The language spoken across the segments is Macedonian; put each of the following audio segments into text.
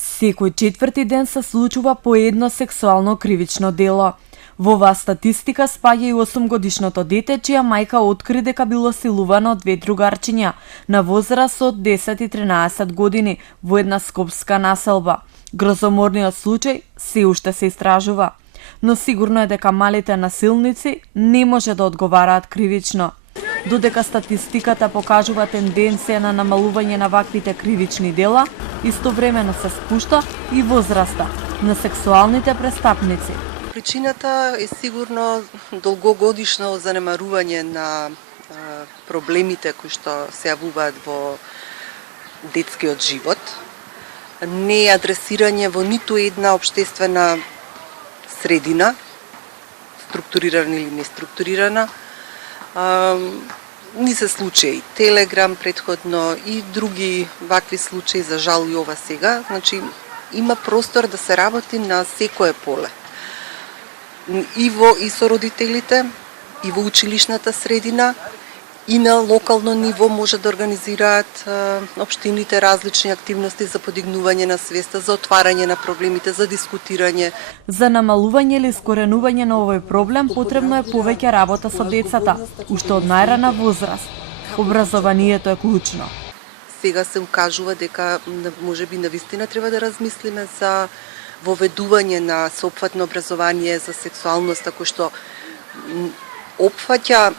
Секој четврти ден се случува по едно сексуално кривично дело. Во оваа статистика спаѓа и 8-годишното дете, чија мајка откри дека било силувано од две другарчиња на возраст од 10 и 13 години во една скопска населба. Грозоморниот случај се уште се истражува, но сигурно е дека малите насилници не може да одговараат кривично. Додека статистиката покажува тенденција на намалување на ваквите кривични дела, истовремено се спушта и возраста на сексуалните престапници. Причината е сигурно долгогодишно занемарување на проблемите кои што се јавуваат во детскиот живот, не адресирање во ниту една општествена средина, структурирана или неструктурирана. Ни се случаи Телеграм предходно и други вакви случаи, за жал и ова сега. Значи, има простор да се работи на секое поле. И со родителите, и во училишната средина, и на локално ниво може да организираат општините различни активности за подигнување на свеста, за отварање на проблемите, за дискутирање. За намалување или искоренување на овој проблем потребно е повеќе работа со децата, уште од најрана возраст. Образованието е клучно. Сега се укажува дека можеби навистина треба да размислиме за воведување на сеопфатно образование за сексуалноста, кој што опфаќа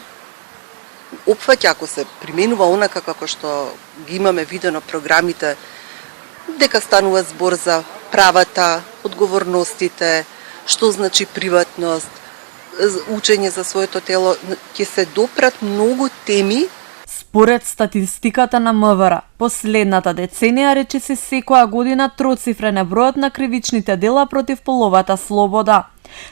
ако се применува онака како што ги имаме видено програмите, дека станува збор за правата, одговорностите, што значи приватност, учење за своето тело, ќе се допрат многу теми. Според статистиката на МВР, последната деценија речиси секоја година троцифрен е бројот на кривичните дела против половата слобода.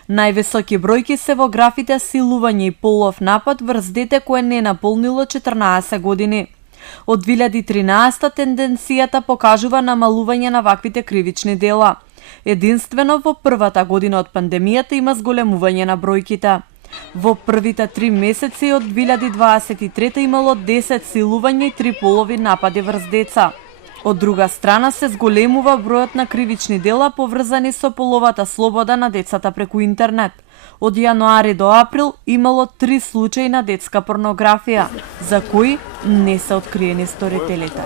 Највисоки бројки се во графите силување и полов напад врз дете кое не наполнило 14 години. Од 2013 тенденцијата покажува намалување на ваквите кривични дела. Единствено во првата година од пандемијата има зголемување на бројките. Во првите 3 месеци од 2023 имало 10 силувања и 3 полови напади врз деца. Од друга страна се зголемува бројот на кривични дела поврзани со половата слобода на децата преку интернет. Од јануари до април имало 3 случаи на детска порнографија, за кои не се откриени сторителите.